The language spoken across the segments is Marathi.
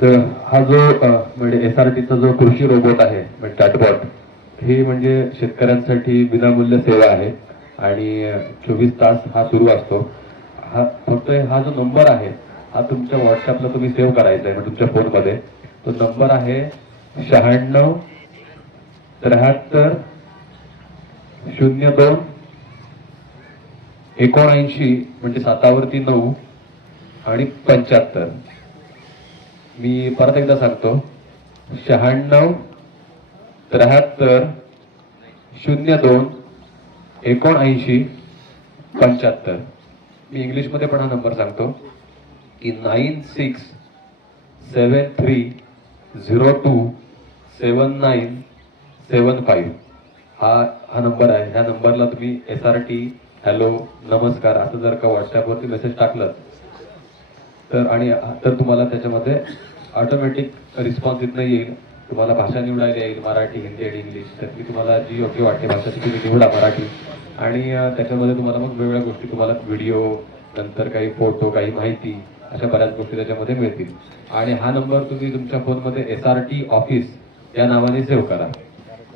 तर हा जो म्हणजे एस आर टीचा जो कृषी रोबोट आहे म्हणजे चॅटबॉट ही म्हणजे शेतकऱ्यांसाठी विनामूल्य सेवा आहे. आणि चोवीस तास हा सुरू असतो. हा फक्त हा जो नंबर आहे हा तुमच्या व्हॉट्सअपला तुम्ही सेव्ह करायचा आहे म्हणजे तुमच्या फोनमध्ये. तो नंबर आहे शहाण्णव त्र्याहत्तर शून्य दोन एकोणऐंशी म्हणजे सातावरती नऊ आणि पंच्याहत्तर. मी परत एकदा सांगतो. शहाण्णव त्र्याहत्तर शून्य दोन एकोणऐंशी पंच्याहत्तर. मी इंग्लिशमध्ये पण हा नंबर सांगतो. की nine six seven three zero two seven nine seven five. हा हा नंबर आहे. ह्या नंबरला तुम्ही एस आर टी हॅलो नमस्कार असं जर का व्हॉट्सॲपवरती मेसेज टाकलं तर आणि तर तुम्हाला त्याच्यामध्ये ऑटोमॅटिक रिस्पॉन्स इथनं येईल. तुम्हाला भाषा निवडायला येईल मराठी हिंदी आणि इंग्लिश. त्यातली तुम्हाला जी योग्य वाटते भाषाची तुम्ही निवडा मराठी. आणि त्याच्यामध्ये तुम्हाला मग वेगवेगळ्या गोष्टी तुम्हाला व्हिडिओ नंतर काही फोटो काही माहिती अशा बऱ्याच गोष्टी त्याच्यामध्ये मिळतील. आणि हा नंबर तुम्ही तुमच्या फोनमध्ये एस आर टी ऑफिस या नावाने सेव्ह करा.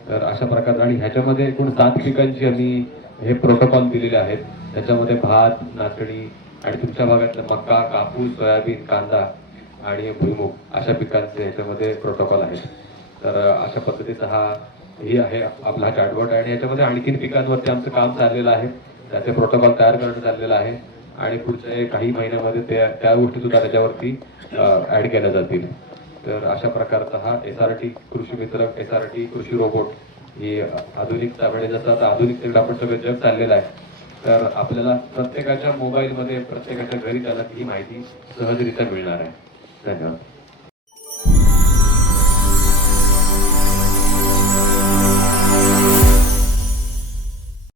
तर अशा प्रकारे आणि ह्याच्यामध्ये एकूण सात पिकांची आम्ही हे प्रोटोकॉल दिलेले आहेत. त्याच्यामध्ये भात नाचणी आणि तुमच्या भागातलं मका कापूस सोयाबीन कांदा आणि भुईमुग अशा पिकांचे याच्यामध्ये प्रोटोकॉल आहेत. तर अशा पद्धतीचा हा ही आहे आपला हा चार्टबॉट आणि याच्यामध्ये आणखीन पिकांवरती आमचं काम चाललेलं आहे. त्याचे प्रोटोकॉल तयार करणं चाललेलं आहे आणि पुढच्या काही महिन्यामध्ये त्या त्या गोष्टी सुद्धा त्याच्यावरती ऍड केल्या जातील. तर अशा प्रकारचा हा S R T Krishi Mitra S R T Krishi robot ही आधुनिकता म्हणजे जसं आता आधुनिकतेकडे आपण सगळं जग चाललेलं आहे. तर आपल्याला प्रत्येकाच्या मोबाईलमध्ये प्रत्येकाच्या घरी त्याला ही माहिती सहजरित्या मिळणार आहे. धन्यवाद.